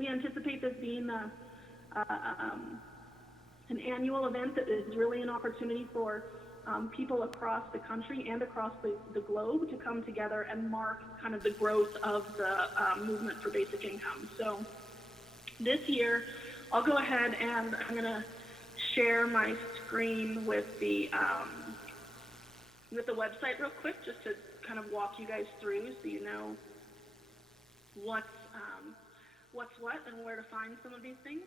We anticipate this being an annual event that is really an opportunity for people across the country and across the globe to come together and mark kind of the growth of the movement for basic income. So this year, I'll go ahead and I'm going to share my screen with the website real quick, just to kind of walk you guys through so you know what's what and where to find some of these things.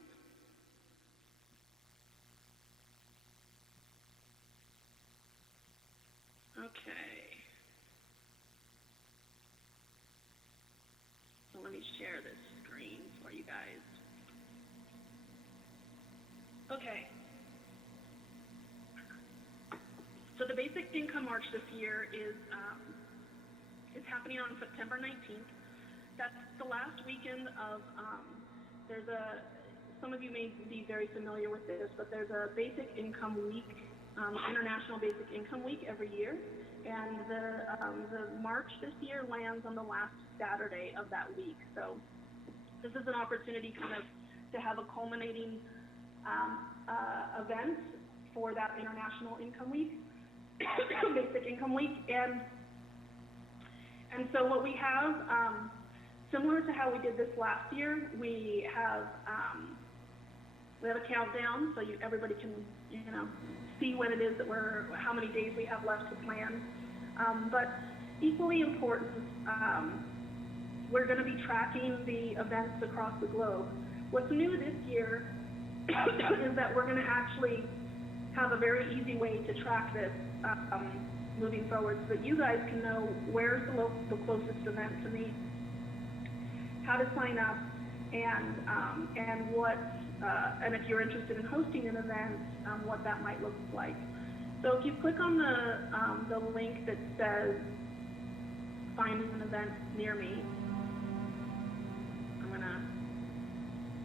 Okay. So let me share this screen for you guys. Okay. So the Basic Income March this year is happening on September 19th. That's the last weekend of, some of you may be very familiar with this, but there's a Basic Income Week, International Basic Income Week every year. And the march this year lands on the last Saturday of that week. So this is an opportunity kind of to have a culminating event for that International Income Week, Basic Income Week. And so what we have, similar to how we did this last year, we have a countdown, so everybody can see when it is that how many days we have left to plan. But equally important, we're going to be tracking the events across the globe. What's new this year is that we're going to actually have a very easy way to track this moving forward, so that you guys can know where's the closest event to me, how to sign up, and what, and if you're interested in hosting an event, what that might look like. So if you click on the link that says find an event near me,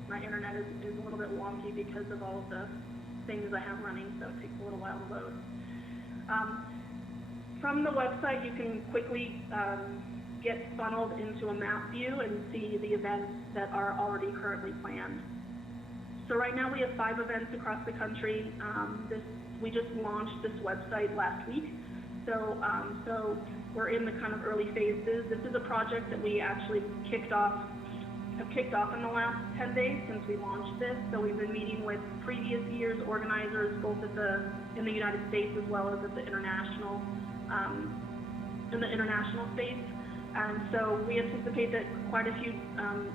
my internet is a little bit wonky because of all of the things I have running, so it takes a little while to load. From the website, you can quickly get funneled into a map view and see the events that are already currently planned. So right now we have 5 events across the country. We just launched this website last week, so we're in the kind of early phases. This is a project that we actually have kicked off in the last 10 days since we launched this. So we've been meeting with previous years' organizers, both in the United States as well as at the international space. And so we anticipate that quite a few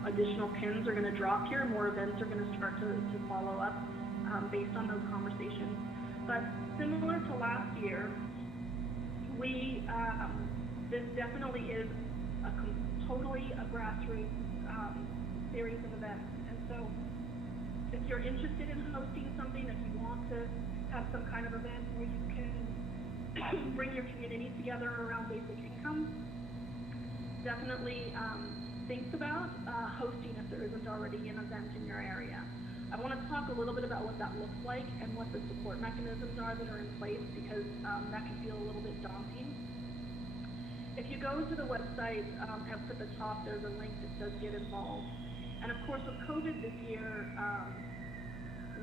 additional pins are going to drop here. More events are going to start to follow up based on those conversations. But similar to last year, this definitely is totally a grassroots series of events. And so if you're interested in hosting something, if you want to have some kind of event where you can bring your community together around basic income, definitely think about hosting if there isn't already an event in your area. I want to talk a little bit about what that looks like and what the support mechanisms are that are in place, because that can feel a little bit daunting. If you go to the website, up at the top, there's a link that says Get Involved. And of course, with COVID this year,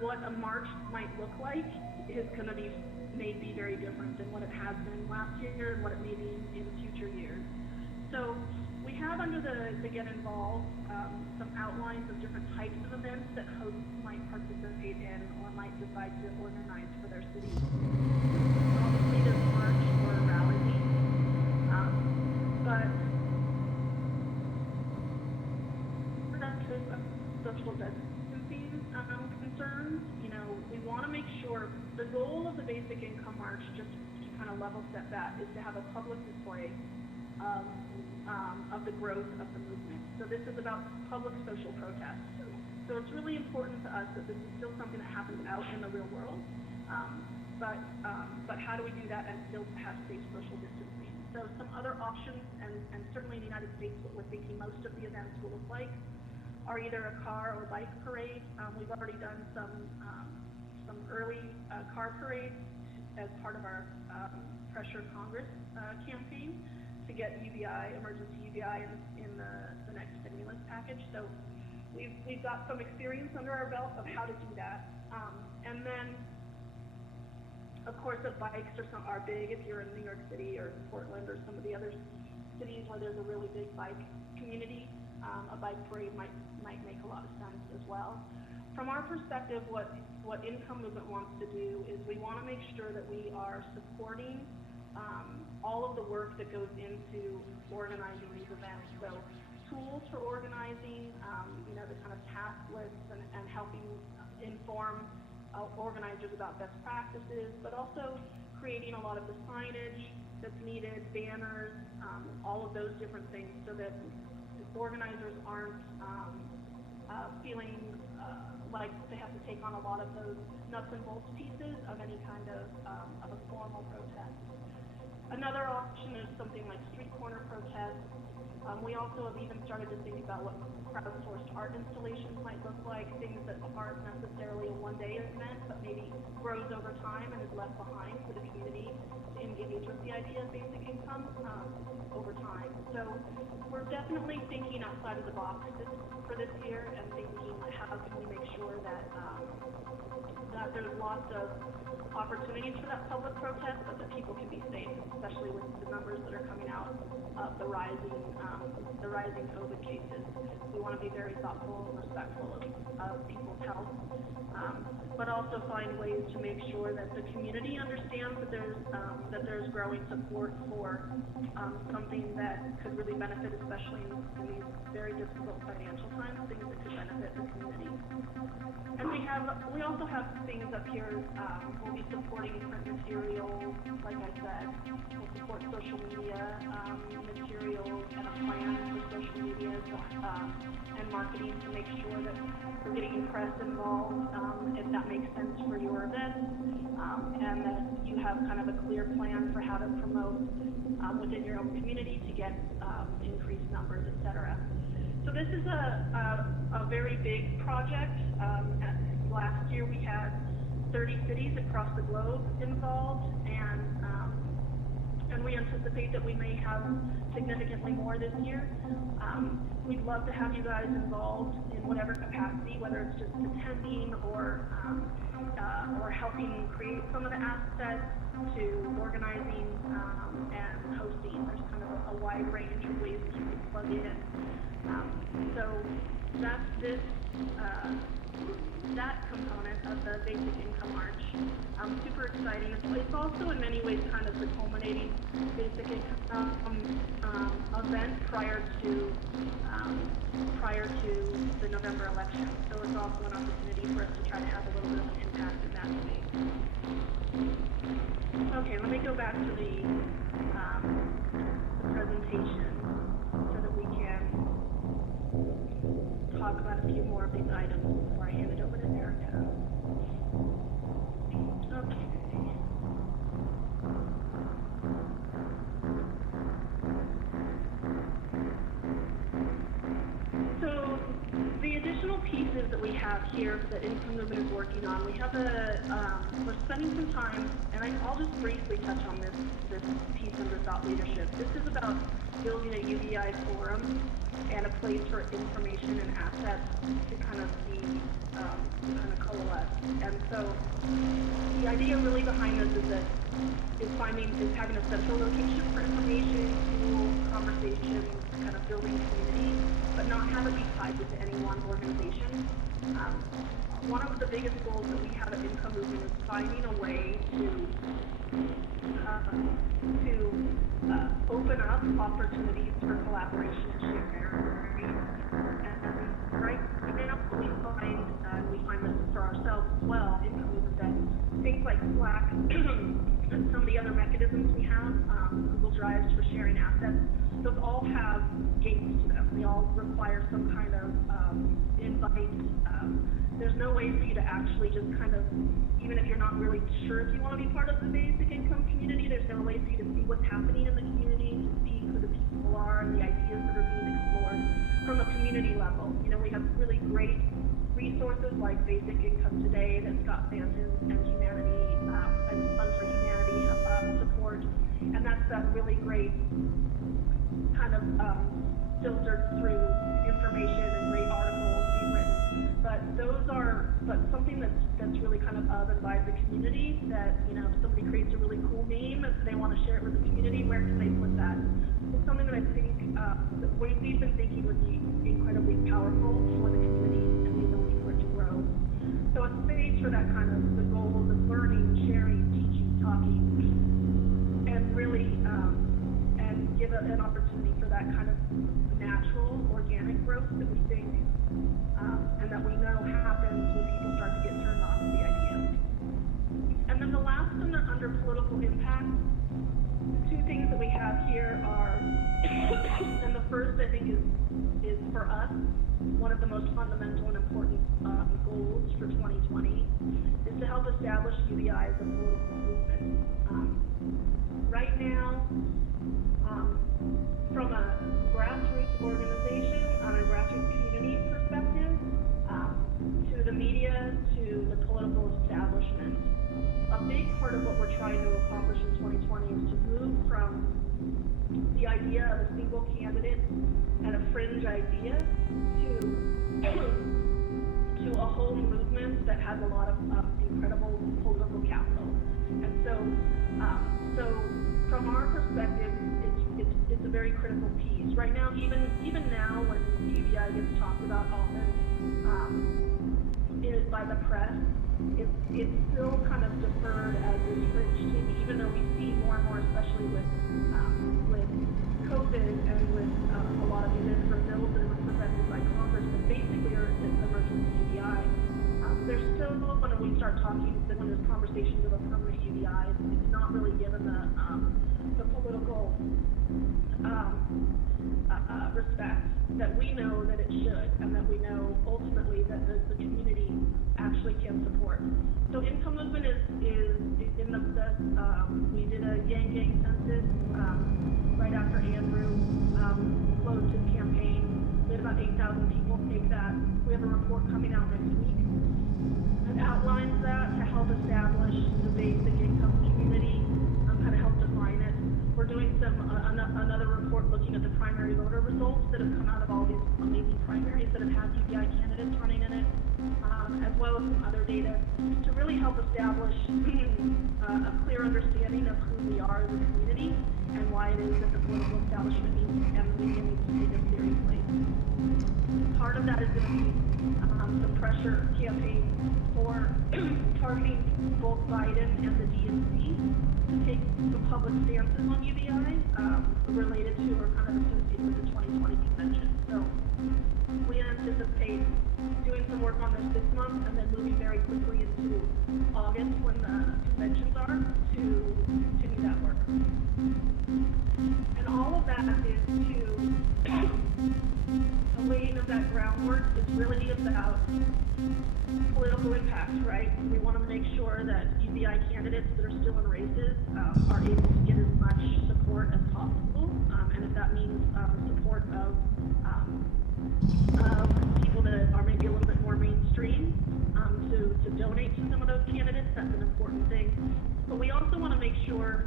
what a march might look like is going to may be very different than what it has been last year and what it may be in future years. So we have under the Get Involved some outlines of different types of events that hosts might participate in or might decide to organize for their city. Obviously, there's march or rally, but social distancing concerns, we want to make sure the goal of the Basic Income March, just to kind of level set that, is to have a public display of the growth of the movement. So this is about public social protest. So it's really important to us that this is still something that happens out in the real world, but how do we do that and still have safe social distancing? So some other options, and certainly in the United States, what we're thinking most of the events will look like, are either a car or bike parade. We've already done some early car parades as part of our Pressure Congress campaign to get emergency UBI in the next stimulus package. So we've got some experience under our belt of how to do that. And then, of course, the bikes are big if you're in New York City or Portland or some of the other cities where there's a really big bike community. A bike parade might make a lot of sense as well. From our perspective, what Income Movement wants to do is we want to make sure that we are supporting all of the work that goes into organizing these events. So tools for organizing, the kind of task lists and helping inform organizers about best practices, but also creating a lot of the signage that's needed, banners, all of those different things, so that organizers aren't feeling like they have to take on a lot of those nuts and bolts pieces of any kind of a formal protest. Another option is something like street corner protests. We also have even started to think about what crowdsourced art installations might look like, things that aren't necessarily a one-day event, but maybe grows over time and is left behind for the community to engage with the idea of basic income over time. So we're definitely thinking outside of the box for this year and thinking how can we make sure that that there's lots of opportunities for that public protest, but that people can be safe, especially with the numbers that are coming out of the rising COVID cases. We want to be very thoughtful and respectful of people's health, but also find ways to make sure that the community understands that there's growing support for something that could really benefit, especially in these very difficult financial times, things that could benefit the community. And we also have things up here. We'll be supporting print materials, like I said. We'll support social media materials and a plan for social media and marketing to make sure that we're getting press involved, if that makes sense for your event, and that you have kind of a clear plan for how to promote within your own community to get increased numbers, etc. So this is a very big project. Last year we had 30 cities across the globe involved, and we anticipate that we may have significantly more this year. We'd love to have you guys involved in whatever capacity, whether it's just attending or helping create some of the assets, to organizing and hosting. There's kind of a wide range of ways that you can plug in. So that's that component of the Basic Income March. Super exciting. It's also in many ways kind of the culminating Basic Income event prior to the November election. So it's also an opportunity for us to try to have a little bit of an impact in that space. Okay, let me go back to the presentation so that we can talk about a few more of these items before I hand it over to Erica. Okay. So the additional pieces that we have here that Income Movement is working on, we have we're spending some time, and I'll just briefly touch on this piece under thought leadership. This is about building a UBI forum and a place for information and assets to kind of coalesce. And so the idea really behind this is having a central location for information, tools, conversations, kind of building community, but not have it be tied to any one organization. One of the biggest goals that we have at Income Movement is finding a way to open up opportunities for collaboration and sharing. And right now we find this for ourselves as well, Income Movement, that things like Slack and some of the other mechanisms we have, Google Drives for sharing assets, those all have gates to them. They all require some kind of invite. There's no way for you to actually just kind of, even if you're not really sure if you want to be part of the basic income community, there's no way for you to see what's happening in the community, to see who the people are and the ideas that are being explored from a community level. You know, we have really great resources like Basic Income Today that Scott Stanton and Humanity and Fund for Humanity support, and that's that really great kind of filtered through information and great articles. These but something that's really kind of and by the community, that, you know, if somebody creates a really cool meme and they want to share it with the community, where can they put that? It's something that I think that we've been thinking would be incredibly powerful for the community and the ability for it to grow. So a space for that kind of the goals of learning, sharing, teaching, talking, and really and give an opportunity for that kind of natural, organic growth that we think and that we know happens when people start to get turned on to the idea. And then the last one under political impact, the two things that we have here are, and the first I think is for us, one of the most fundamental and important goals for 2020 is to help establish UBI as a political movement. Right now, from a grassroots organization, on a grassroots community perspective, to the media, to the political establishment, a big part of what we're trying to accomplish in 2020 is to move from the idea of a single candidate and a fringe idea to a whole movement that has a lot of incredible political capital. And so from our perspective, it's a very critical piece. Right now, even now, when UBI gets talked about often by the press, it's still kind of deferred as this fringe thing, even though we see more and more, especially with COVID and with a lot of these different bills that were presented by Congress that basically are emergency UBI. There's still, when we start talking, when there's conversations of a permanent UBI, it's not really given the political respect that we know that it should, and that we know ultimately that the community actually can support. So income movement is in the we did a gang census right after Andrew closed his campaign. We had about 8,000 people take that. We have a report coming out next week that outlines that to help establish the basic income community, kind of help define it. We're doing another report looking at the primary voter results that have come out of all these amazing primaries that have had UBI candidates running in it, as well as some other data to really help establish a clear understanding of who we are as a community and why it is that the political establishment needs and the media needs to take us seriously. Part of that is going to be the pressure campaign for targeting both Biden and the DNC to take the public stances on UBI related to or kind of associated with the 2020 convention. So we anticipate doing some work on this month and then moving very quickly into August when the conventions are to continue that work. And all of that is to the laying of that groundwork is really about political impact, right? We want to make sure that UBI candidates that are still in races are able to get as much support as possible, and if that means support of people that are maybe a little bit more mainstream, to donate to some of those candidates, that's an important thing. But we also want to make sure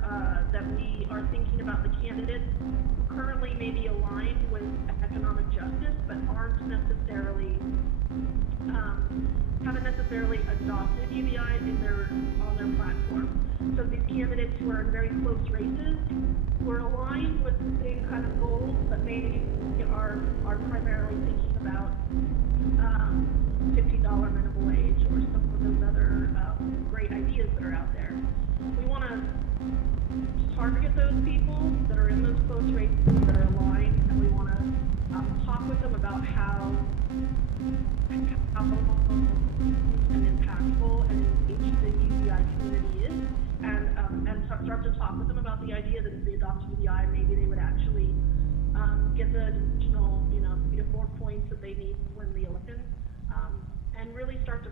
that we are thinking about the candidates who currently may be aligned with economic justice, but aren't necessarily haven't necessarily adopted UBI on their platform. So these candidates who are in very close races, who are aligned with the same kind of goals, but maybe are primarily thinking about $50 minimum wage or some of those other great ideas that are out there. We want to target those people that are in those close races that are aligned, and we want to talk with them about how and impactful and engaged the UBI community is, and start to talk with them about the idea that if they adopt UBI, maybe they would actually get the additional, get more points that they need to win the Olympics, and really start to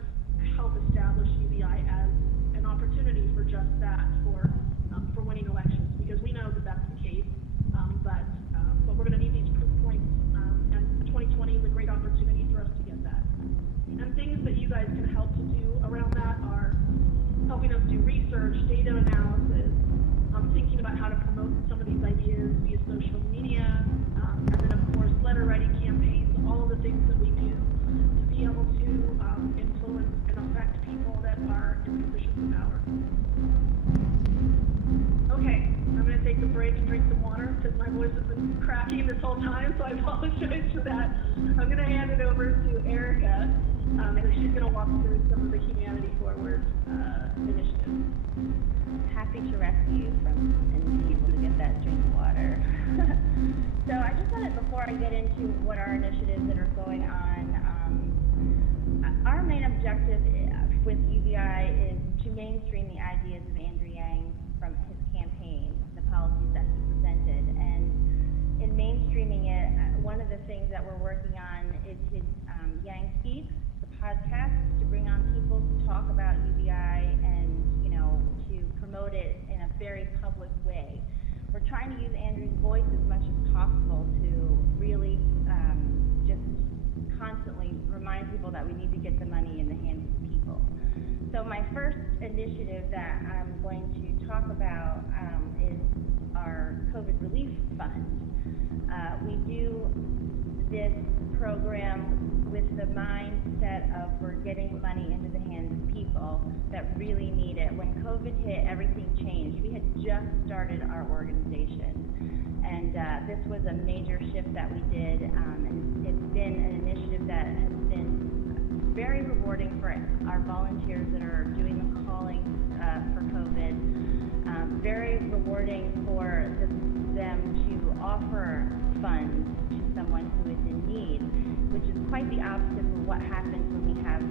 help establish UBI as an opportunity for just that, for winning elections, because we know that that's the case, but we're going to need these proof points, and 2020 is a great opportunity for us to get that. And things that you guys can help to do around that are helping us do research, data analysis, thinking about how to promote some of these ideas via social media, and then of course letter writing campaigns, all of the things that we do to be able to influence and whole time, so I apologize for that. I'm going to hand it over to Erica, and she's going to walk through some of the Humanity Forward initiatives. Happy to rescue you from and be able to get that drink of water. So I just wanted, before I get into what our initiatives that are going on, our main objective with UBI is to mainstream the ideas of Andrew Yang from his campaign, the policies that he presented. And in mainstreaming it, one of the things that we're working on is his Yang Speaks, the podcast, to bring on people to talk about UBI and, to promote it in a very public way. We're trying to use Andrew's voice as much as possible to really just constantly remind people that we need to get the money in the hands of people. So my first initiative that I'm going to talk about is our COVID Relief Fund. We do this program with the mindset of we're getting money into the hands of people that really need it. When COVID hit, everything changed. We had just started our organization, and this was a major shift that we did, and it's been an initiative that has been very rewarding for our volunteers that are doing the calling for COVID, very rewarding for them to offer funds to someone who is in need, which is quite the opposite of what happens when we have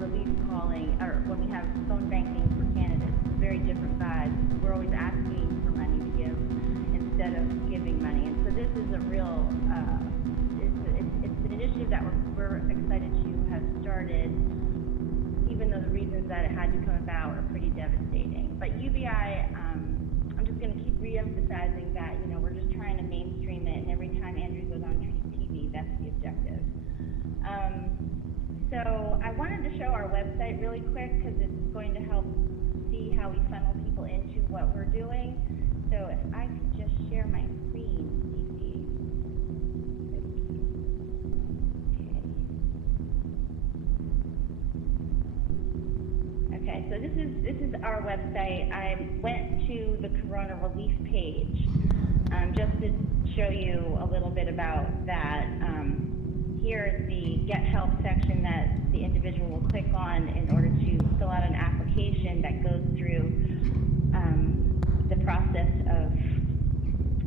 relief calling, or when we have phone banking for candidates. It's a very different vibe. We're always asking for money to give instead of giving money. And so this is a real, it's an initiative that we're excited to have started, even though the reasons that it had to come about are pretty devastating. But UBI, I'm just going to keep re-emphasizing that, we're just trying to mainstream it, and every time Andrew goes on TV, that's the objective. So I wanted to show our website really quick because it's going to help see how we funnel people into what we're doing. So if I could just share my screen, Stacey. Okay, so this is our website. I went to the Corona Relief page just to show you a little bit about that. Here is the Get Help section that the individual will click on in order to fill out an application that goes through the process of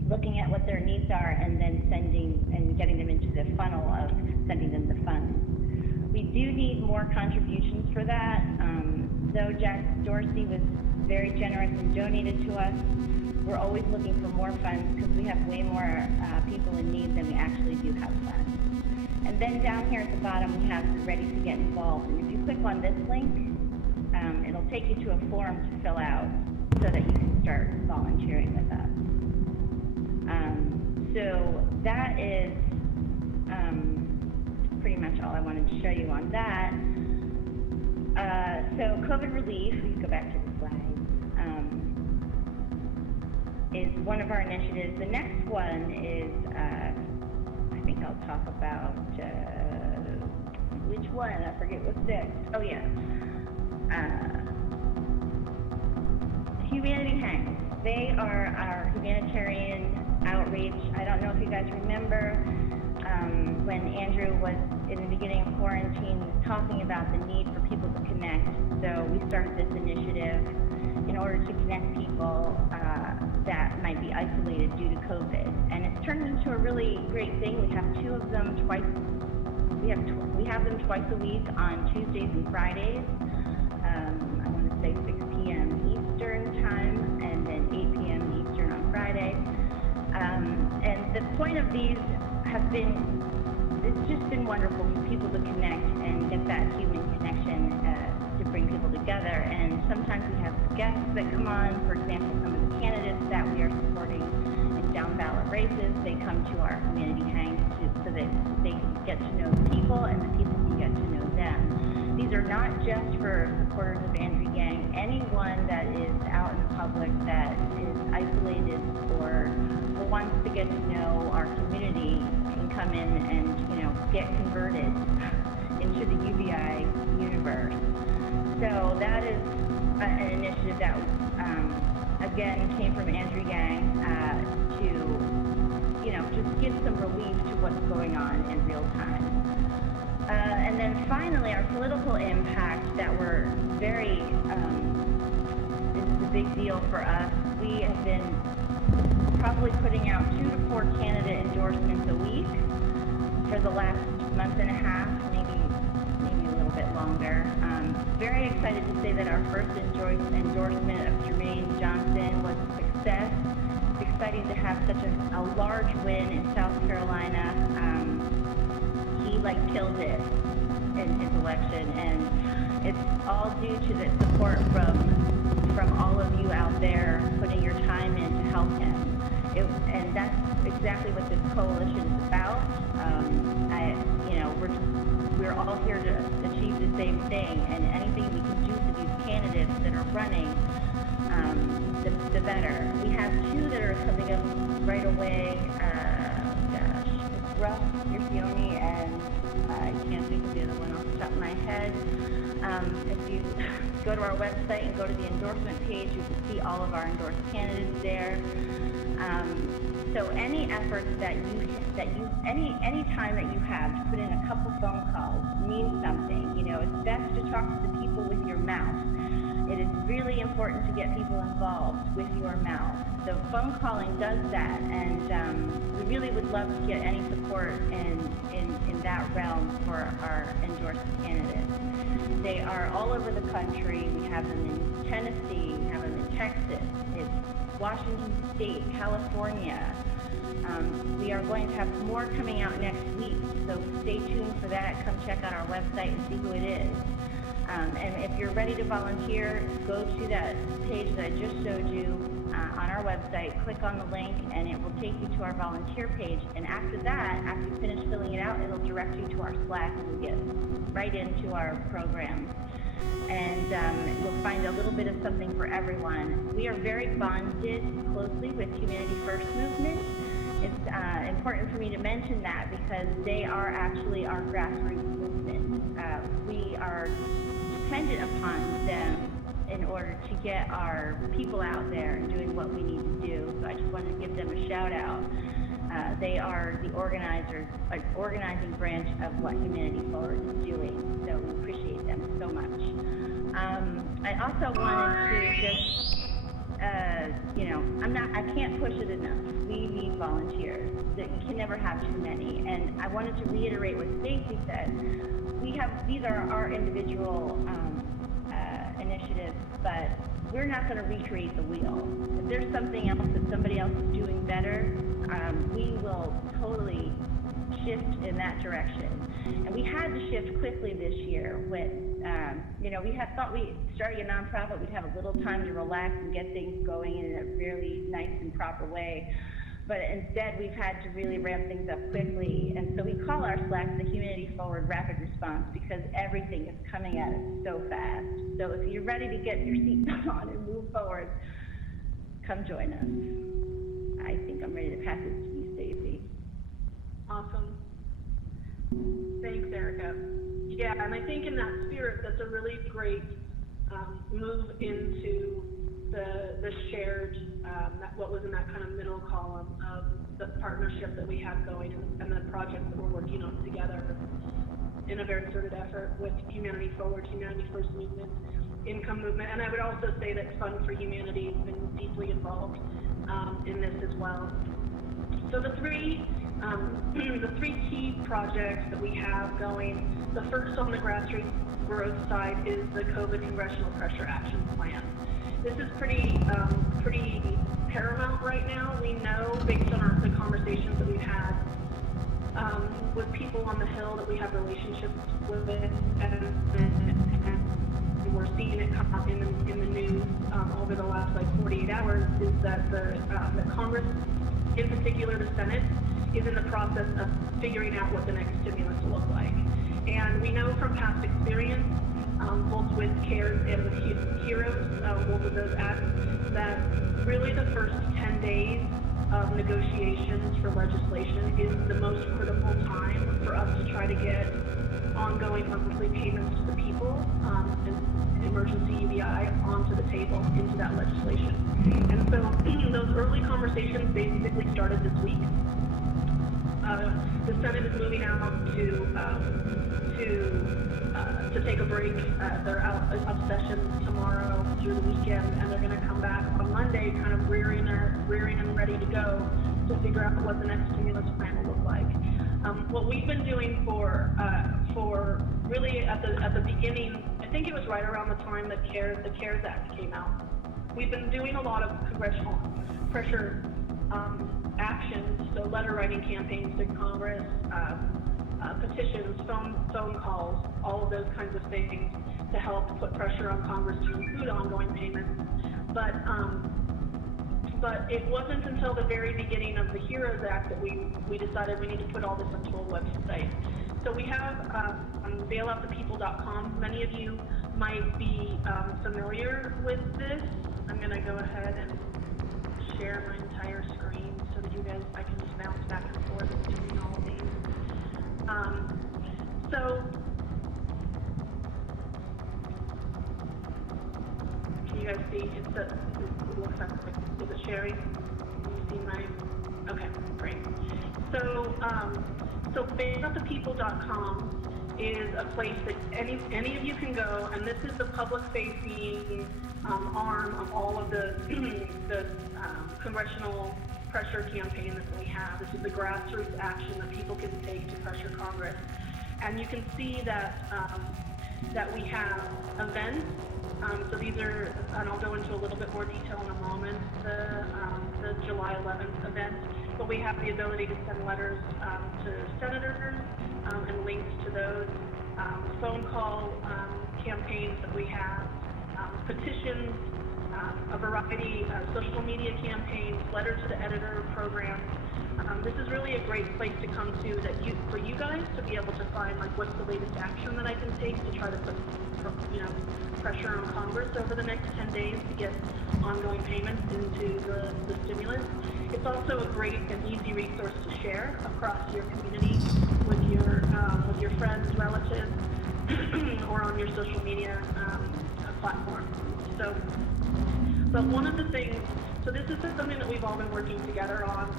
looking at what their needs are and then sending and getting them into the funnel of sending them the funds. We do need more contributions for that. Though Jack Dorsey was very generous and donated to us, we're always looking for more funds because we have way more people in need than we actually do have funds. And then down here at the bottom, we have Ready to Get Involved. And if you click on this link, it'll take you to a form to fill out so that you can start volunteering with us. So that is pretty much all I wanted to show you on that. So COVID Relief, we can go back to the slides, is one of our initiatives. The next one is, I think I'll talk about, which one? I forget what's next. Oh yeah. Humanity Hangs. They are our humanitarian outreach. I don't know if you guys remember when Andrew was in the beginning of quarantine talking about the need for people to connect. So we started this initiative in order to connect people that might be isolated due to COVID. And it's turned into a really great thing. We have two of them twice. We have them twice a week on Tuesdays and Fridays. I want to say 6 p.m. Eastern time and then 8 p.m. Eastern on Friday. And the point of these has been, it's just been wonderful for people to connect and get that human connection to bring people together. And sometimes we have guests that come on, for example, some of the candidates that we are supporting in down ballot races, they come to our Humanity Hangs so that they can get to know the people and the people can get to know them. These are not just for supporters of Andrew Yang. Anyone that is out in the public that is isolated or wants to get to know our community can come in and, get converted into the UBI universe. So that is an initiative that, again, came from Andrew Yang to, just give some relief to what's going on in real time. And then finally, our political impact that we're very, this is a big deal for us. We have been probably putting out 2 to 4 candidate endorsements a week for the last month and a half, maybe a little bit longer. Very excited to say that our first endorsement of Jermaine Johnson was a success. It's exciting to have such a large win in South Carolina. He killed it in his election, and it's all due to the support from all of you out there putting your time in to help him. And that's exactly what this coalition is about. We're all here to achieve the same thing, and anything we can do for these candidates that are running, the better. We have 2 that are coming up right away. It's Russ Yersioni, and I can't think of the other one off the top of my head. If you go to our website and go to the endorsement page, you can see all of our endorsed candidates there. So any efforts any time that you have to put in a couple phone calls means something. It's best to talk to the people with your mouth. It is really important to get people involved with your mouth. So phone calling does that, and we really would love to get any support in that realm for our endorsed candidates. They are all over the country. We have them in Tennessee, we have them in Texas, it's Washington State, California. We are going to have more coming out next week, so stay tuned for that. Come check out our website and see who it is. And if you're ready to volunteer, go to that page that I just showed you on our website, click on the link, and it will take you to our volunteer page. And after that, after you finish filling it out, it'll direct you to our Slack, and you'll get right into our program. And you'll find a little bit of something for everyone. We are very bonded closely with Humanity First movement. It's important for me to mention that because they are actually our grassroots movement. We are dependent upon them in order to get our people out there and doing what we need to do. So I just wanted to give them a shout out. They are the organizing branch of what Humanity Forward is doing. So we appreciate them so much. I also wanted to just, I can't push it enough. We need volunteers. That you can never have too many. And I wanted to reiterate what Stacey said. These are our individual initiatives, but we're not going to recreate the wheel. If there's something else that somebody else is doing better, we will totally shift in that direction. And we had to shift quickly this year with, we had thought starting a nonprofit, we'd have a little time to relax and get things going in a really nice and proper way. But instead, we've had to really ramp things up quickly. And so we call our Slack the Humanity Forward Rapid Response because everything is coming at us so fast. So if you're ready to get your seatbelt on and move forward, come join us. I think I'm ready to pass it to you, Stacey. Awesome. Thanks, Erica. Yeah, and I think in that spirit, that's a really great move into the shared, what was in that kind of middle column of the partnership that we have going and the projects that we're working on together in a very concerted effort with Humanity Forward, Humanity First Movement, Income Movement. And I would also say that Fund for Humanity has been deeply involved in this as well. So the three key projects that we have going, the first on the grassroots growth side is the COVID Congressional Pressure Action Plan. This is pretty paramount right now. We know, based on the conversations that we've had with people on the Hill that we have relationships with, and we're seeing it come up in the news over the last 48 hours, is that the Congress, in particular the Senate, is in the process of figuring out what the next stimulus will look like. And we know from past experience, both with CARES and with HEROES, both of those acts, that really the first 10 days of negotiations for legislation is the most critical time for us to try to get ongoing monthly payments to the people, and emergency UBI onto the table into that legislation. And so those early conversations basically started this week. the Senate is moving out to take a break. They're out of session tomorrow through the weekend, and they're going to come back on Monday, kind of rearing and ready to go to figure out what the next stimulus plan will look like. What we've been doing for really at the beginning, I think it was right around the time that the CARES Act came out. We've been doing a lot of congressional pressure actions, so letter writing campaigns to Congress, petitions, phone calls, all of those kinds of things to help put pressure on Congress to include ongoing payments. But it wasn't until the very beginning of the HEROES Act that we decided we need to put all this onto a website. So we have bailoutthepeople.com. Many of you might be familiar with this. I'm going to go ahead and share my entire screen so that I can just bounce back and forth between all of these. So can you guys see? It looks like, is it sharing? Can you see my? Okay, great. So bailoutthepeople.com is a place that any of you can go, and this is the public-facing arm of all of the congressional pressure campaign that we have. This is the grassroots action that people can take to pressure Congress, and you can see that that we have events. So these are, and I'll go into a little bit more detail in a moment, the July 11th event, but we have the ability to send letters to senators and links to those, phone call campaigns that we have, petitions, a variety of social media campaigns, letter to the editor programs. This is really a great place to come to for you guys to be able to find like what's the latest action that I can take to try to put pressure on Congress over the next 10 days to get ongoing payments into the stimulus. It's also a great and easy resource to share across your community with your friends, relatives, or on your social media platform. But one of the things, so this is something that we've all been working together on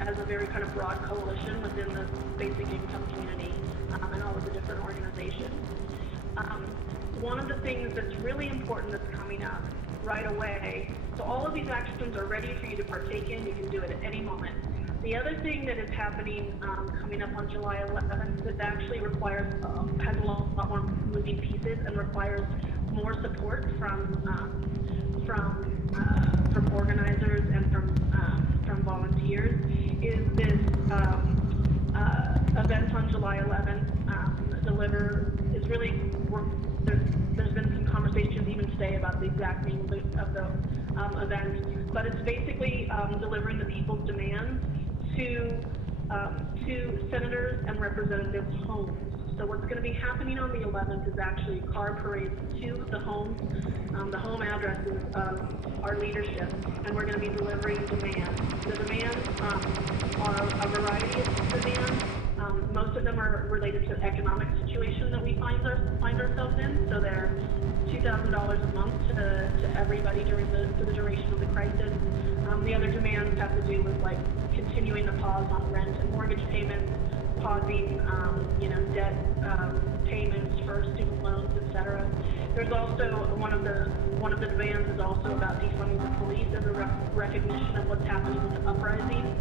as a very kind of broad coalition within the basic income community and all of the different organizations. One of the things that's really important that's coming up right away, so all of these actions are ready for you to partake in. You can do it at any moment. The other thing that is happening coming up on July 11th that actually has a lot more moving pieces and requires more support from organizers and from volunteers is this event on July 11th. There's been some conversations even today about the exact name of the event, but it's basically delivering the people's demands to senators and representatives' homes. So what's going to be happening on the 11th is actually car parades to the homes, the home addresses of our leadership, and we're going to be delivering demands. The demands are a variety of demands. Most of them are related to the economic situation that we find ourselves in. So they're $2,000 a month to everybody during the duration of the crisis. The other demands have to do with like continuing the pause on rent and mortgage payments, pausing, debt payments for student loans, etc. There's also one of the demands is also about defunding the police as a recognition of what's happening with the uprising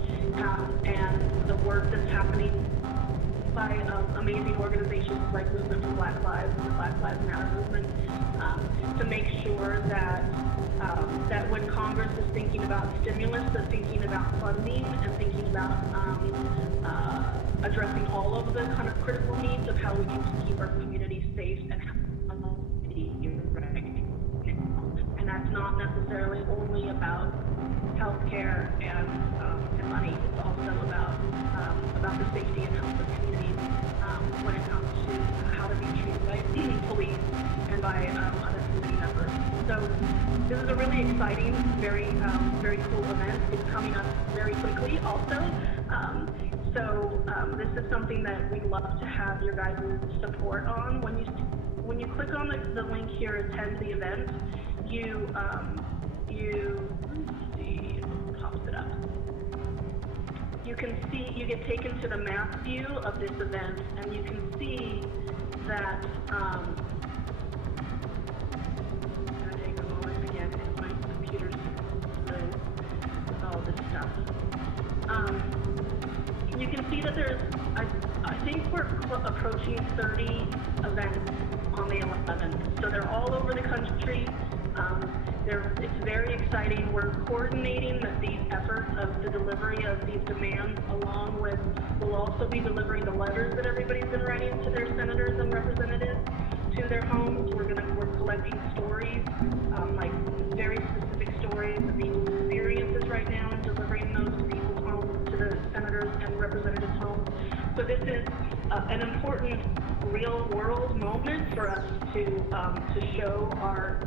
and the work that's happening by amazing organizations like Movement for Black Lives and the Black Lives Matter movement to make sure that when Congress is thinking about stimulus, they're thinking about funding and thinking about addressing all of the kind of critical needs of how we can keep our communities safe and and that's not necessarily only about healthcare and money. It's also about the safety and health of communities when it comes to how to be treated by police and by other community members. So this is a really exciting, very cool event. It's coming up very quickly also. This is something that we'd love to have your guys' support on. When you click on the link here, attend the event, let's see, it pops it up. you can see, you get taken to the map view of this event, and you can see that, I'm gonna take a moment again because my computer's slow with all this stuff. You can see that there's, I think we're approaching 30 events on the 11th. So they're all over the country. It's very exciting. We're coordinating these efforts of the delivery of these demands, along with, we'll also be delivering the letters that everybody's been writing to their senators and representatives to their homes. We're collecting stories, like very specific stories of people's experiences right now, and delivering those to people's homes, to the senators and representatives' homes. So this is an important real world moment for us to show our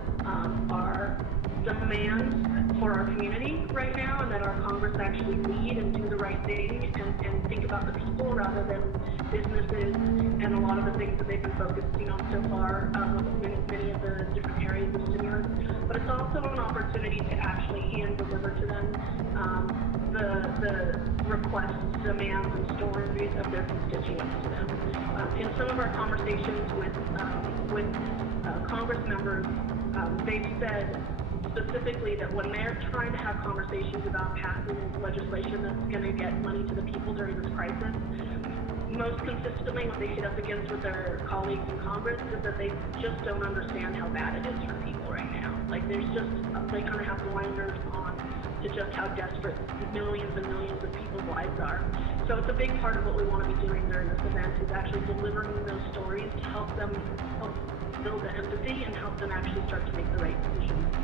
demands for our community right now, and that our Congress actually lead and do the right thing and think about the people rather than businesses and a lot of the things that they've been focusing on so far with many of the different areas of stimulus. But it's also an opportunity to actually hand deliver to them the requests, demands, and stories of their constituents to them. In some of our conversations with Congress members, they've said specifically that when they're trying to have conversations about passing legislation that's going to get money to the people during this crisis, most consistently what they hit up against with their colleagues in Congress is that they just don't understand how bad it is for people right now. Like they kind of have blinders on to just how desperate millions and millions of people's lives are. So it's a big part of what we want to be doing during this event is actually delivering those stories to help build the empathy and help them actually start to make the right decisions.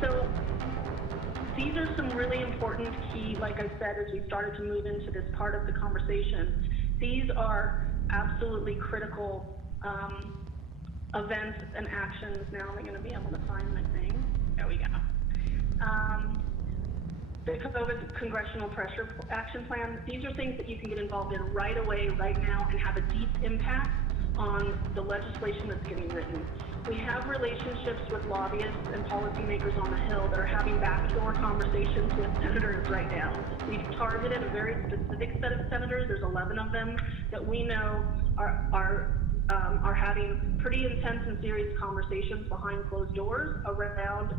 So these are some really important key, like I said, as we started to move into this part of the conversation, these are absolutely critical events and actions. Now I'm going to be able to find my thing. There we go. The COVID Congressional Pressure Action Plan, these are things that you can get involved in right away, right now, and have a deep impact on the legislation that's getting written. We have relationships with lobbyists and policymakers on the Hill that are having backdoor conversations with senators right now. We've targeted a very specific set of senators. There's 11 of them that we know are having pretty intense and serious conversations behind closed doors around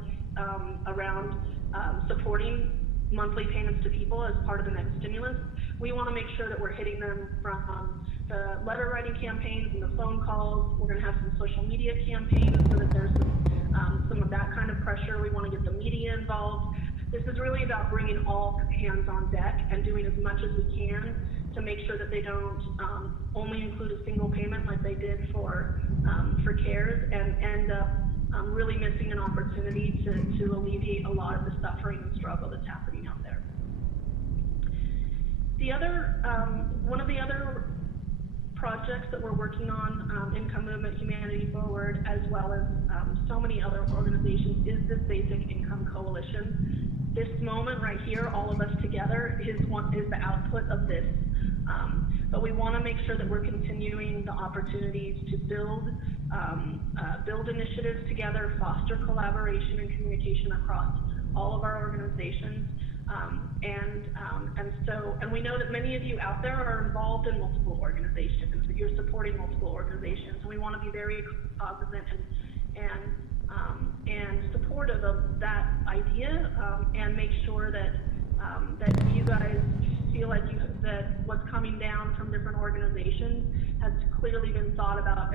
supporting monthly payments to people as part of the next stimulus. We want to make sure that we're hitting them from the letter writing campaigns and the phone calls. We're going to have some social media campaigns so that there's some of that kind of pressure. We want to get the media involved. This is really about bringing all hands on deck and doing as much as we can to make sure that they don't only include a single payment like they did for CARES and end up really missing an opportunity to alleviate a lot of the suffering and struggle that's happening out there. The other, one of the other projects that we're working on, Income Movement, Humanity Forward, as well as so many other organizations, is this Basic Income Coalition. This moment right here, all of us together, is the output of this. But we want to make sure that we're continuing the opportunities to build initiatives together, foster collaboration and communication across all of our organizations. And we know that many of you out there are involved in multiple organizations, that you're supporting multiple organizations, and we want to be very cognizant and supportive of that idea, and make sure that you guys feel like that what's coming down from different organizations has clearly been thought about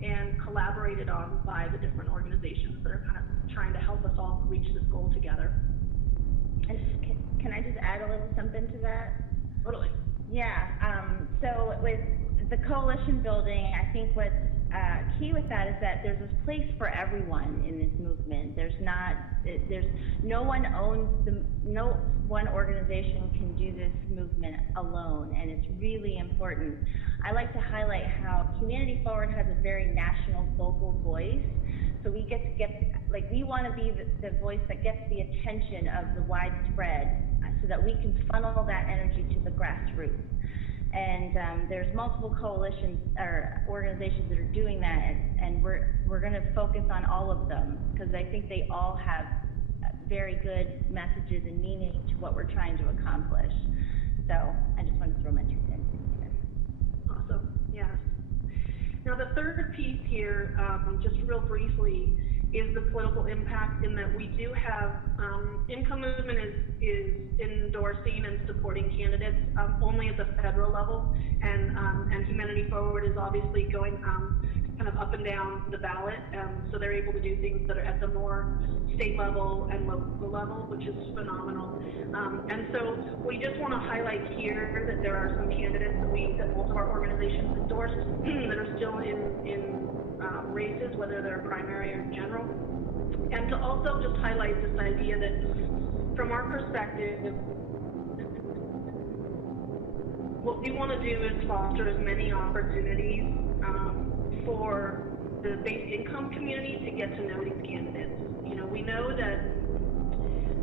and collaborated on by the different organizations that are kind of trying to help us all reach this goal together. Can I just add a little something to that? Totally. Yeah, so with the coalition building, I think what's key with that is that there's this place for everyone in this movement. There's no one organization can do this movement alone, and it's really important. I like to highlight how Humanity Forward has a very national vocal voice. So we we want to be the voice that gets the attention of the widespread so that we can funnel that energy to the grassroots. And there's multiple coalitions or organizations that are doing that, and we're going to focus on all of them because I think they all have very good messages and meaning to what we're trying to accomplish. So I just wanted to throw my 2 cents in here. Awesome. Yes. Now the third piece here, just real briefly, is the political impact in that we do have, Income Movement is endorsing and supporting candidates only at the federal level, and Humanity Forward is obviously going kind of up and down the ballot, so they're able to do things that are at the more state level and local level, which is phenomenal. And so we just want to highlight here that there are some candidates that both of our organizations endorse that are still in races, whether they're primary or general. And to also just highlight this idea that from our perspective, what we want to do is foster as many opportunities for the base income community to get to know these candidates. You know, we know that,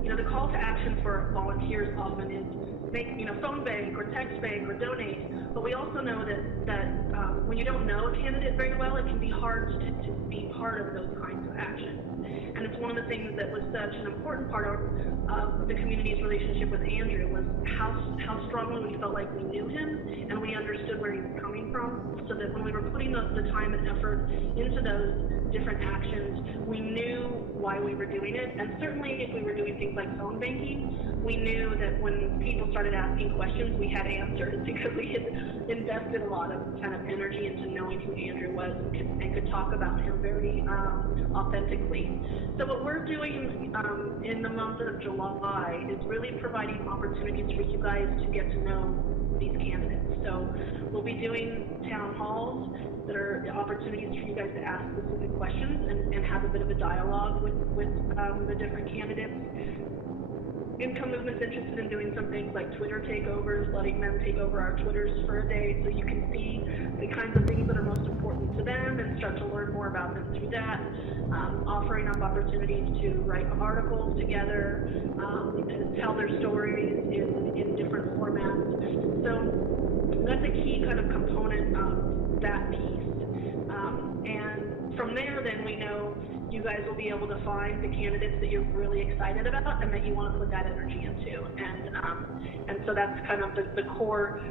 you know, the call to action for volunteers often is make, you know, phone bank or text bank or donate, but we also know that when you don't know a candidate very well, it can be hard to be part of those kinds of actions. And it's one of the things that was such an important part of the community's relationship with Andrew was how strongly we felt like we knew him and we understood where he was coming from, so that when we were putting the time and effort into those different actions, we knew why we were doing it. And certainly if we were doing things like phone banking, we knew that when people started asking questions, we had answers because we had invested a lot of kind of energy into knowing who Andrew was and could talk about him very authentically. So what we're doing in the month of July is really providing opportunities for you guys to get to know these candidates. So we'll be doing town halls that are opportunities for you guys to ask specific questions and have a bit of a dialogue with the different candidates. Income Movement's interested in doing some things like Twitter takeovers, letting them take over our Twitters for a day so you can see the kinds of things that are most important to them and start to learn more about them through that. Offering up opportunities to write articles together, to tell their stories in different formats. So that's a key kind of component of that piece. And from there, then we know you guys will be able to find the candidates that you're really excited about and that you want to put that energy into. And so that's kind of the core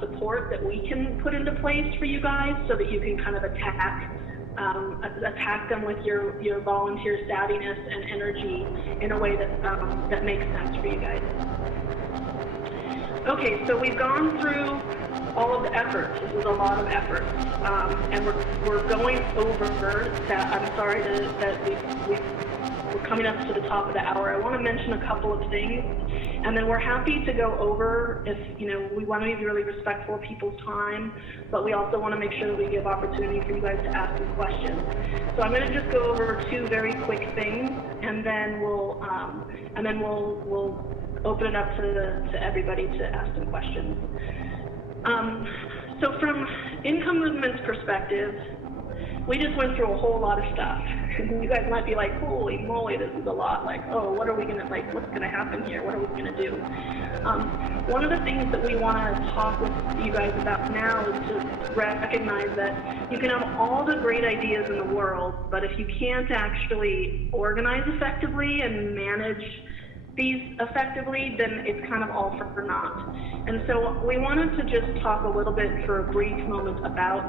support that we can put into place for you guys so that you can kind of attack them with your volunteer savviness and energy in a way that makes sense for you guys. Okay, so we've gone through all of the efforts. This is a lot of effort, and we're going over that. I'm sorry that we're coming up to the top of the hour. I want to mention a couple of things, and then we're happy to go over if, you know, we want to be really respectful of people's time, but we also want to make sure that we give opportunity for you guys to ask some questions. So I'm going to just go over 2 very quick things, and then we'll open it up to everybody to ask some questions. So from Income Movement's perspective, we just went through a whole lot of stuff. You guys might be like, holy moly, this is a lot. Like, oh, what are we gonna, like, what's gonna happen here? What are we gonna do? One of the things that we wanna talk with you guys about now is to recognize that you can have all the great ideas in the world, but if you can't actually organize effectively and manage these effectively, then it's kind of all for naught. And so we wanted to just talk a little bit for a brief moment about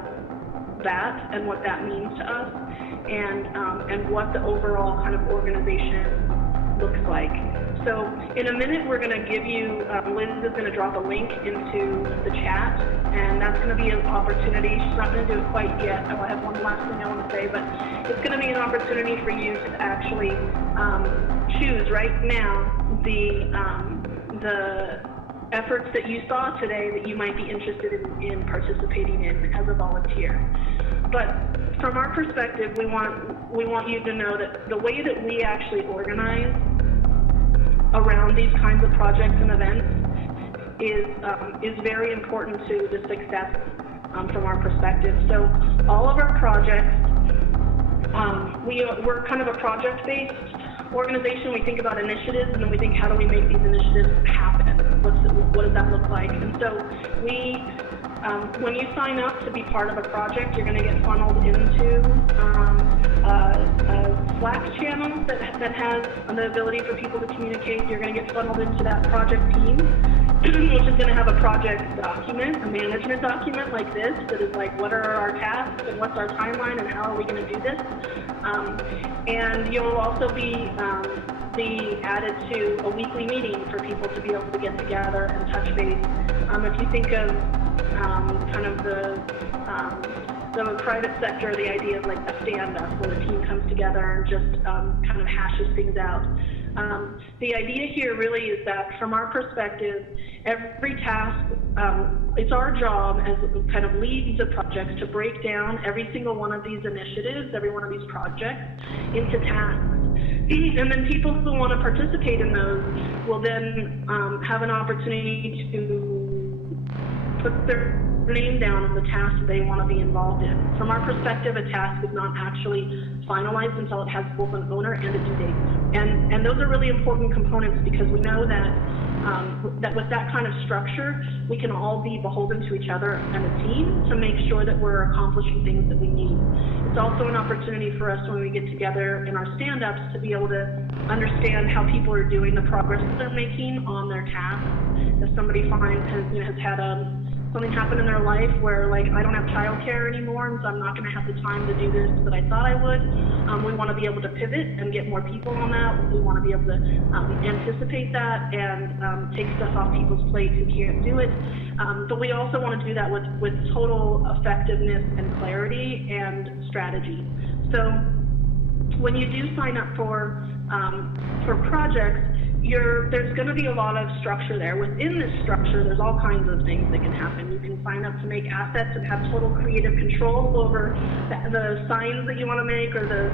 that and what that means to us, and what the overall kind of organization looks like. So in a minute, we're going to give you, Liz is going to drop a link into the chat, and that's going to be an opportunity. She's not going to do it quite yet. I have one last thing I want to say, but it's going to be an opportunity for you to actually choose right now the efforts that you saw today that you might be interested in participating in as a volunteer. But from our perspective, we want you to know that the way that we actually organize around these kinds of projects and events is very important to the success from our perspective. So all of our projects, we're kind of a project-based organization. We think about initiatives, and then we think, how do we make these initiatives happen? What does that look like? And so we When you sign up to be part of a project, you're going to get funneled into a Slack channel that has the ability for people to communicate. You're going to get funneled into that project team, which is going to have a project document, a management document like this, that is like, what are our tasks and what's our timeline and how are we going to do this? And you'll also be added to a weekly meeting for people to be able to get together and touch base. If you think of kind of the private sector, the idea of like a stand-up where the team comes together and just kind of hashes things out. The idea here really is that from our perspective, every task, it's our job as kind of leads of projects to break down every single one of these initiatives, every one of these projects into tasks. And then people who want to participate in those will then have an opportunity to put their name down on the task that they want to be involved in. From our perspective, a task is not actually finalized until it has both an owner and a due date. And those are really important components because we know that that with that kind of structure, we can all be beholden to each other and a team to make sure that we're accomplishing things that we need. It's also an opportunity for us when we get together in our stand-ups to be able to understand how people are doing, the progress that they're making on their tasks. If somebody has had something happen in their life where, like, I don't have childcare anymore, and so I'm not going to have the time to do this that I thought I would. We want to be able to pivot and get more people on that. We want to be able to anticipate that and take stuff off people's plates who can't do it. But we also want to do that with total effectiveness and clarity and strategy. So when you do sign up for projects, there's going to be a lot of structure there. Within this structure, there's all kinds of things that can happen. You can sign up to make assets and have total creative control over the signs that you want to make, or the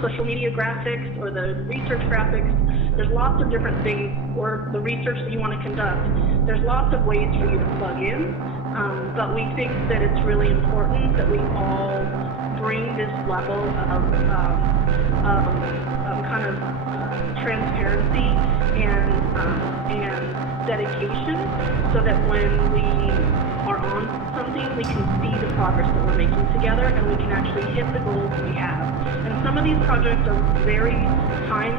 social media graphics, or the research graphics. There's lots of different things, or the research that you want to conduct. There's lots of ways for you to plug in, but we think that it's really important that we all bring this level of kind of transparency and dedication, so that when we are on something, we can see the progress that we're making together, and we can actually hit the goals that we have. And some of these projects are very time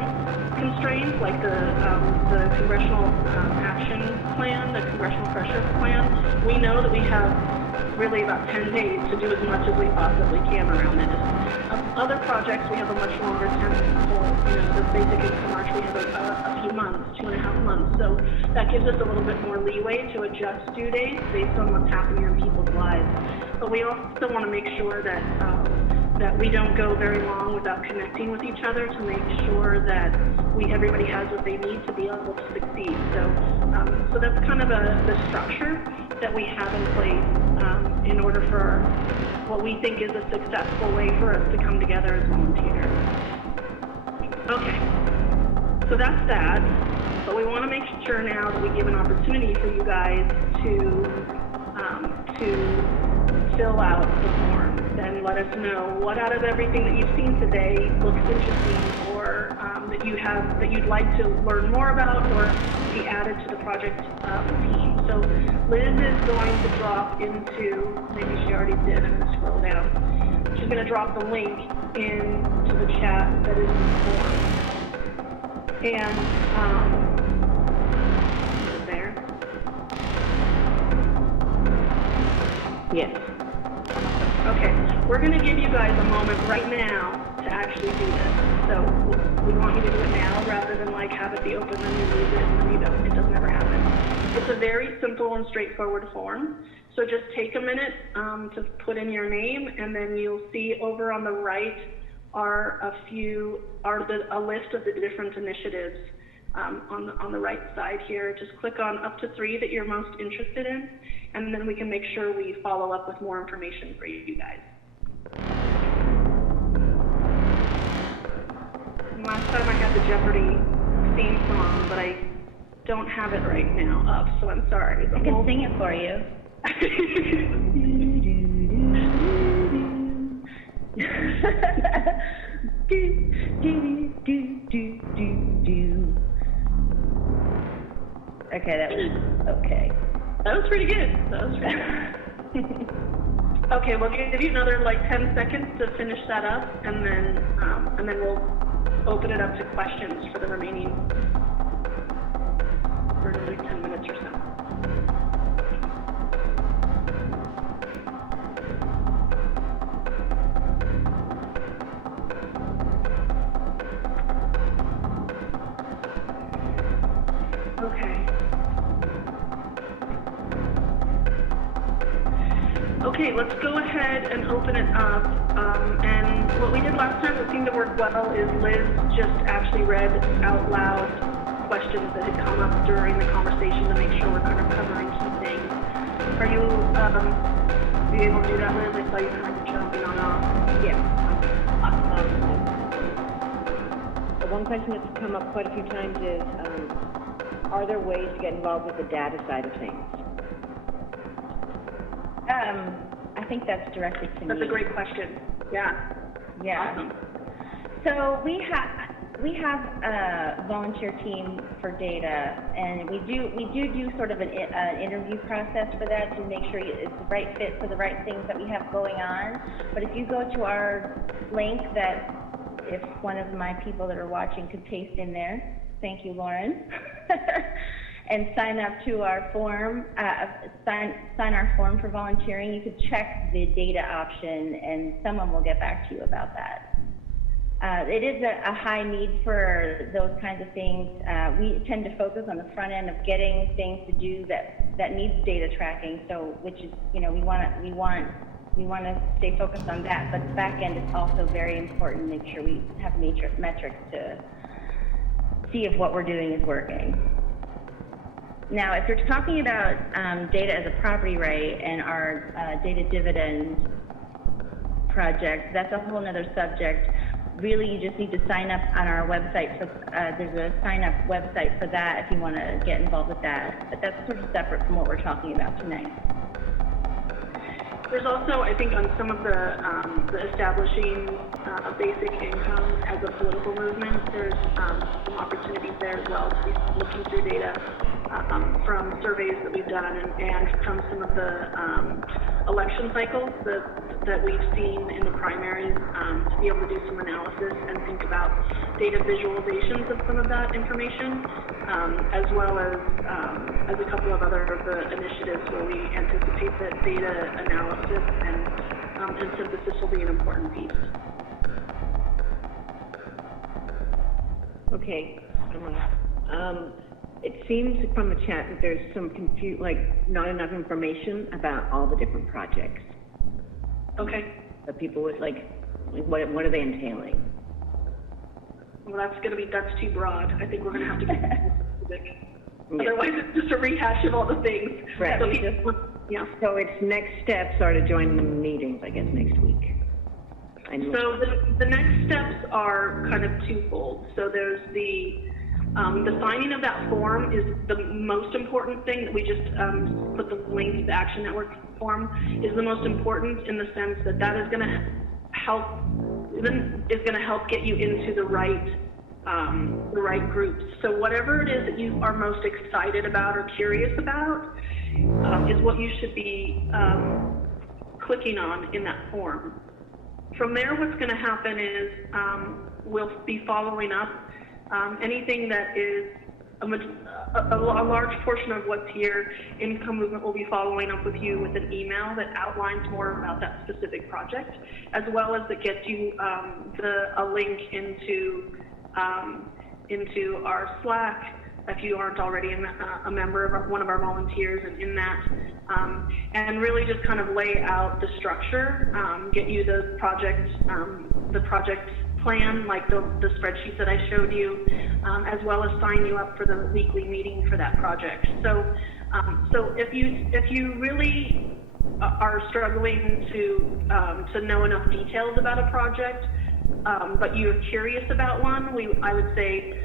constrained, like the Congressional Action Plan, the Congressional Pressure Plan. We know that we have really about 10 days to do as much as we possibly can around this. Other projects, we have a much longer tempo. The basic income march, we have a few months, 2.5 months. So that gives us a little bit more leeway to adjust due dates based on what's happening in people's lives. But we also want to make sure that we don't go very long without connecting with each other, to make sure that everybody has what they need to be able to succeed. So that's kind of the structure that we have in place in order for what we think is a successful way for us to come together as volunteers. Okay, so that's that. But we want to make sure now that we give an opportunity for you guys to fill out the form. Then let us know what out of everything that you've seen today looks interesting, or that you'd like to learn more about, or be added to the project team. So Liz is going to drop into, maybe she already did, I'm going to scroll down. She's going to drop the link into the chat that is in the form. And is it there? Yes. Okay, we're going to give you guys a moment right now to actually do this. So we want you to do it now, rather than like have it be open, then you lose it, and then you don't. It doesn't ever happen. It's a very simple and straightforward form. So just take a minute to put in your name, and then you'll see over on the right are a list of the different initiatives on the right side here. Just click on up to 3 that you're most interested in, and then we can make sure we follow up with more information for you guys. Last time I had the Jeopardy theme song, but I don't have it right now up, so I'm sorry. I can sing it for you. Okay, that was okay. That was pretty good. Okay, we'll give you another like 10 seconds to finish that up, and then we'll open it up to questions for the remaining, for another 10 minutes or so. Okay, let's go ahead and open it up. And what we did last time that seemed to work well is Liz just actually read out loud questions that had come up during the conversation to make sure we're kind of covering key things. Are you able to do that, Liz? I saw you kind of jumping on off. Yeah. One question that's come up quite a few times is, are there ways to get involved with the data side of things? I think that's directed to me. That's a great question. Yeah. Awesome. So we have a volunteer team for data, and we do sort of an interview process for that to make sure it's the right fit for the right things that we have going on. But if you go to our link that, if one of my people that are watching could paste in there, thank you, Lauren. And sign up to our form, sign our form for volunteering. You could check the data option, and someone will get back to you about that. It is a high need for those kinds of things. We tend to focus on the front end of getting things to do that needs data tracking. So, which is, we want to stay focused on that. But the back end is also very important. Make sure we have metrics to see if what we're doing is working. Now, if you're talking about data as a property right and our data dividend project, that's a whole other subject. Really, you just need to sign up on our website. There's a sign-up website for that if you want to get involved with that. But that's sort of separate from what we're talking about tonight. There's also, I think, on some of the establishing basic income as a political movement, there's some opportunities there as well to be looking through data from surveys that we've done and from some of the election cycles that we've seen in the primaries, to be able to do some analysis and think about data visualizations of some of that information, as well as a couple of other of the initiatives where we anticipate that data analysis and synthesis will be an important piece. Okay. It seems from the chat that there's some not enough information about all the different projects. Okay. That people would what are they entailing? Well, that's too broad. I think we're going to have to get more specific. Yeah. Otherwise, it's just a rehash of all the things. Right. So its next steps are to join the meetings, I guess, next week. So the next steps are kind of twofold. So there's the signing of that form is the most important thing. That we just put the link to the Action Network form is the most important in the sense that is going to help get you into the right groups. So whatever it is that you are most excited about or curious about is what you should be clicking on in that form. From there, what's going to happen is we'll be following up anything that is a large portion of what's here. Income Movement will be following up with you with an email that outlines more about that specific project, as well as that gets you a link into our Slack if you aren't already a member of one of our volunteers, and in that, and really just kind of lay out the structure, get you the project plan, like the spreadsheet that I showed you, as well as sign you up for the weekly meeting for that project. So if you really are struggling to know enough details about a project, but you're curious about one, I would say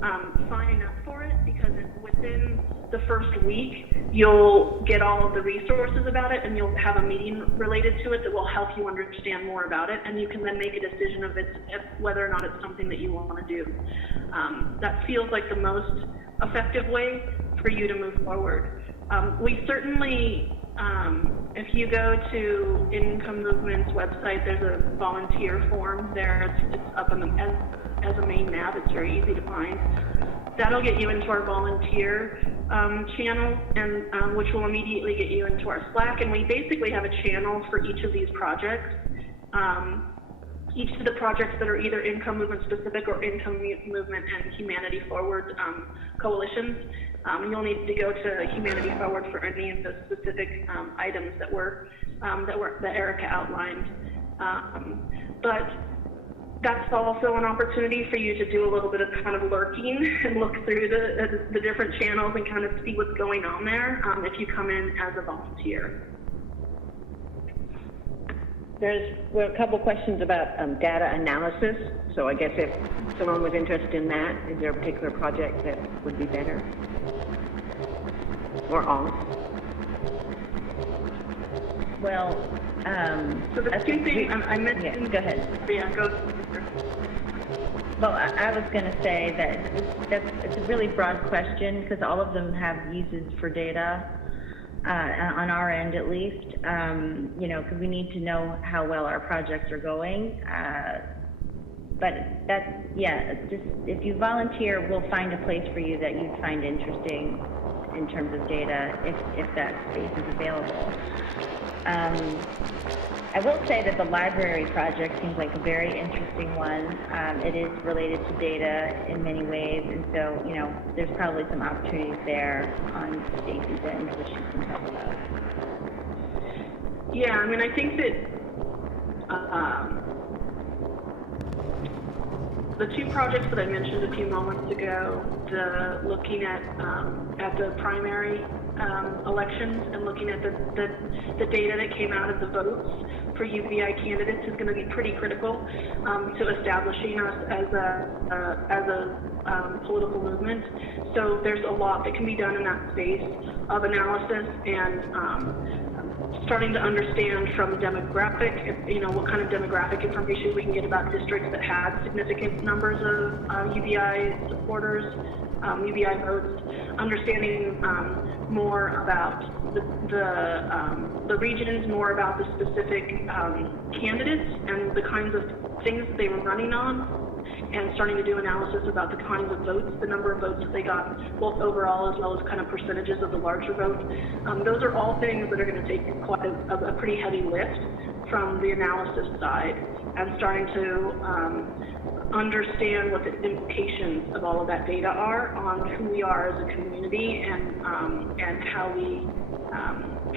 sign up for it, because within the first week you'll get all of the resources about it, and you'll have a meeting related to it that will help you understand more about it, and you can then make a decision of whether or not it's something that you want to do. That feels like the most effective way for you to move forward. We certainly, if you go to Income Movement's website, there's a volunteer form there. It's up on as a main nav. It's very easy to find. That'll get you into our volunteer channel, and which will immediately get you into our Slack. And we basically have a channel for each of these projects. Each of the projects that are either Income Movement specific or Income Movement and Humanity Forward coalitions. You'll need to go to Humanity Forward for any of the specific items that Erica outlined. But that's also an opportunity for you to do a little bit of kind of lurking and look through the different channels and kind of see what's going on there if you come in as a volunteer. There are a couple questions about data analysis. So I guess if someone was interested in that, is there a particular project that would be better? Or all? Well, so the two things I mentioned. Yeah, go ahead. Yeah, go. Well, I was going to say that it's a really broad question because all of them have uses for data. On our end, at least, you know, because we need to know how well our projects are going. But that's, yeah, just if you volunteer, we'll find a place for you that you find interesting in terms of data, if that space is available. I will say that the library project seems like a very interesting one. It is related to data in many ways, and so, you know, there's probably some opportunities there on Stacey's end, which she can talk about. Yeah, I mean, I think that the two projects that I mentioned a few moments ago, looking at the primary elections and looking at the data that came out of the votes for UBI candidates is going to be pretty critical to establishing us as a political movement. So there's a lot that can be done in that space of analysis and starting to understand from demographic, you know, what kind of demographic information we can get about districts that had significant numbers of UBI supporters, UBI votes, understanding more about the regions, more about the specific candidates and the kinds of things that they were running on, and starting to do analysis about the kinds of votes, the number of votes that they got, both overall as well as kind of percentages of the larger vote. Those are all things that are going to take quite a pretty heavy lift from the analysis side, and starting to understand what the implications of all of that data are on who we are as a community and how we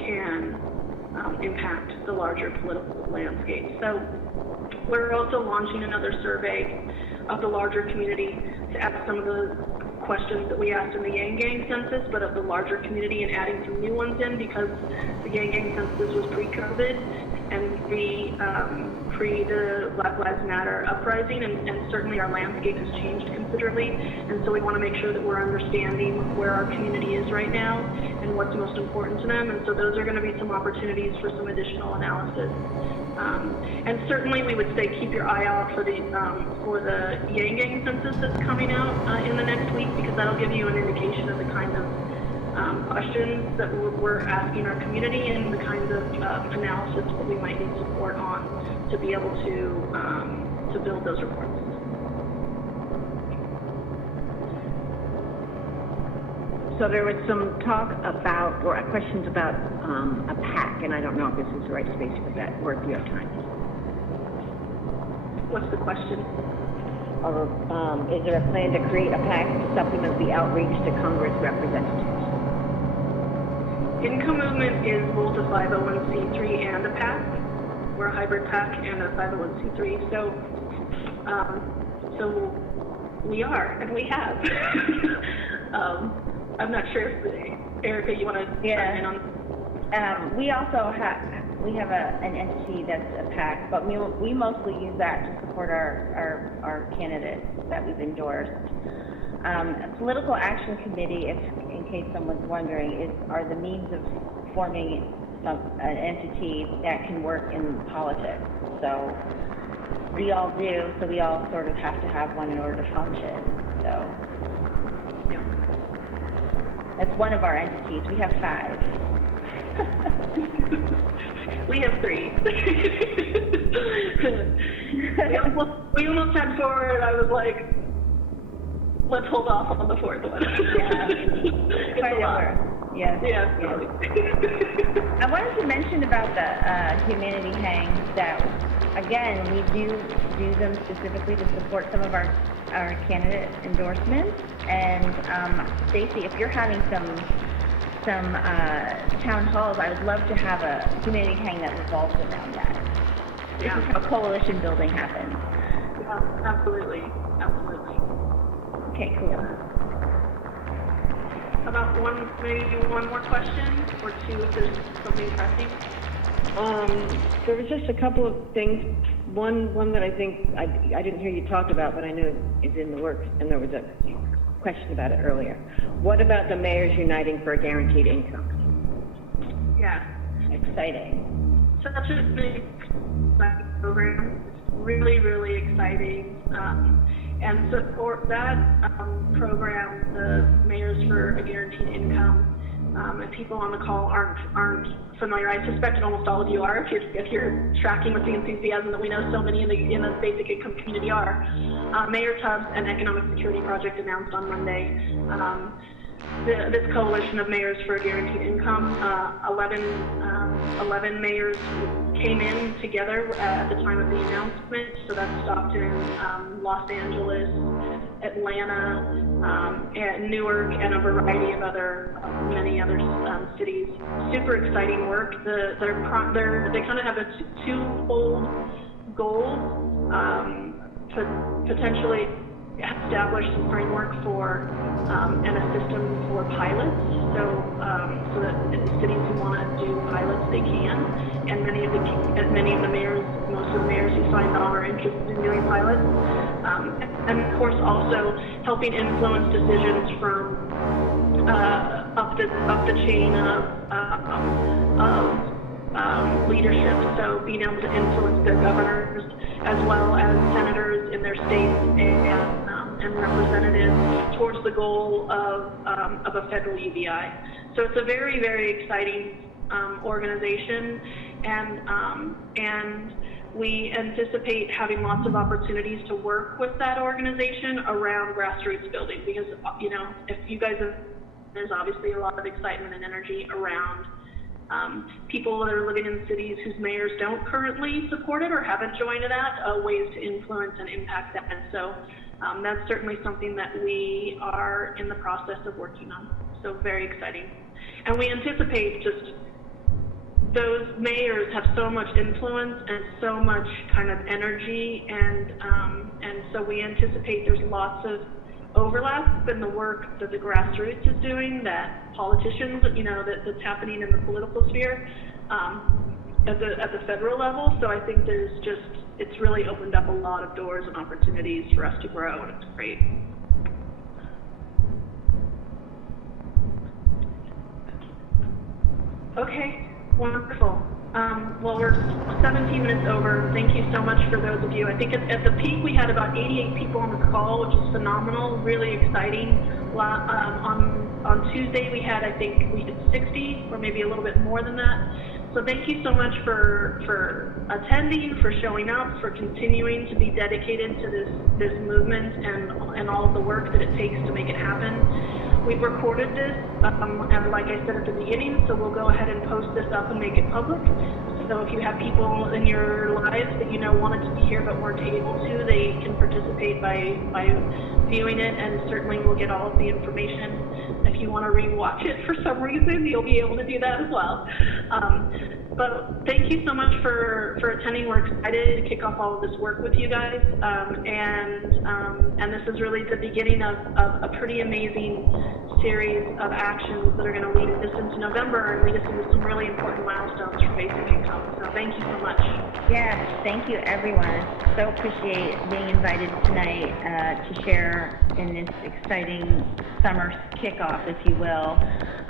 can impact the larger political landscape. So we're also launching another survey of the larger community to ask some of the questions that we asked in the Yang Gang census, but of the larger community, and adding some new ones in because the Yang Gang census was pre-COVID and pre the Black Lives Matter uprising, and certainly our landscape has changed considerably, and so we want to make sure that we're understanding where our community is right now and what's most important to them, and so those are going to be some opportunities for some additional analysis. And certainly we would say keep your eye out for the Yang Gang census that's coming out in the next week, because that'll give you an indication of the kind of questions that we're asking our community and the kinds of analysis that we might need support on to be able to build those reports. So there was some talk about, or questions about a PAC, and I don't know if this is the right space for that, or if you have time. What's the question? Or is there a plan to create a PAC to supplement the outreach to Congress representatives? Income Movement is both a 501c3 and a PAC. We're a hybrid PAC and a 501c3. So, so we are, and we have. I'm not sure if Erica, you want to chime in on? We also have an entity that's a PAC, but we mostly use that to support our candidates that we've endorsed. A political action committee, in case someone's wondering, are the means of forming an entity that can work in politics. So we all do, so we all sort of have to have one in order to function. So. That's one of our entities. We have 5. We have 3. we almost had 4, and I was like, let's hold off on the 4th one. Yeah. It's a lot. Yes. Yeah. I wanted to mention about the humanity hangs that, again, we do them specifically to support some of our candidate endorsements. And Stacey, if you're having some town halls, I would love to have a humanity hang that revolves around that. Yeah. This is how coalition building happens. Yeah, absolutely. Okay, cool. About maybe one more question, or 2 if there's something pressing. There was just a couple of things. One that I think I didn't hear you talk about, but I know is in the works, and there was a question about it earlier. What about the mayors uniting for a guaranteed income? Yeah. Exciting. Such a big program. Really, really exciting. And support that program, the Mayors for a Guaranteed Income. And people on the call aren't familiar. I suspect that almost all of you are, if you're tracking with the enthusiasm that we know so many in the basic income community are. Mayor Tubbs and Economic Security Project announced on Monday this coalition of mayors for a guaranteed income. 11 mayors came in together at the time of the announcement. So that's Stockton, Los Angeles, Atlanta, and Newark, and a variety of many other cities. Super exciting work. They kind of have a twofold goal to potentially establish some framework for and a system for pilots, so that cities who want to do pilots, they can, and many of the mayors, most of the mayors who signed on are interested in doing pilots, and of course also helping influence decisions from up the chain of leadership, so being able to influence their governors as well as senators in their states and representatives towards the goal of a federal UBI. So it's a very, very exciting organization, and we anticipate having lots of opportunities to work with that organization around grassroots building, because, if you guys have, there's obviously a lot of excitement and energy around people that are living in cities whose mayors don't currently support it or haven't joined that, ways to influence and impact that. And so that's certainly something that we are in the process of working on. So very exciting. And we anticipate just those mayors have so much influence and so much kind of energy, and so we anticipate there's lots of overlap in the work that the grassroots is doing, that politicians, that's happening in the political sphere at the federal level. So I think it's really opened up a lot of doors and opportunities for us to grow, and it's great. Okay, wonderful. Well, we're 17 minutes over. Thank you so much for those of you. I think at the peak we had about 88 people on this call, which is phenomenal, really exciting. On Tuesday we had 60, or maybe a little bit more than that. So thank you so much for attending, for showing up, for continuing to be dedicated to this movement and all of the work that it takes to make it happen. We've recorded this, and like I said at the beginning, so we'll go ahead and post this up and make it public. So if you have people in your lives that wanted to be here but weren't able to, they can participate by viewing it, and certainly we'll get all of the information. If you want to re-watch it for some reason, you'll be able to do that as well. But thank you so much for attending. We're excited to kick off all of this work with you guys, and this is really the beginning of a pretty amazing series of actions that are going to lead us into November and lead us into some really important milestones for basic income. So thank you so much. Yes, thank you everyone. So appreciate being invited tonight to share in this exciting summer kickoff, if you will.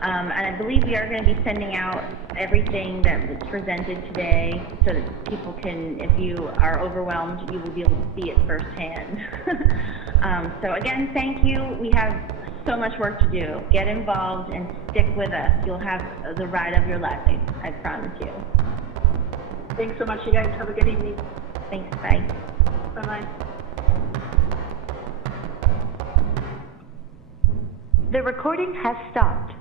And I believe we are going to be sending out everything that was presented today so that people can, if you are overwhelmed, you will be able to see it firsthand. So again, thank you. We have so much work to do. Get involved and stick with us. You'll have the ride of your life, I promise you. Thanks so much, you guys. Have a good evening. Thanks, bye. Bye-bye. The recording has stopped.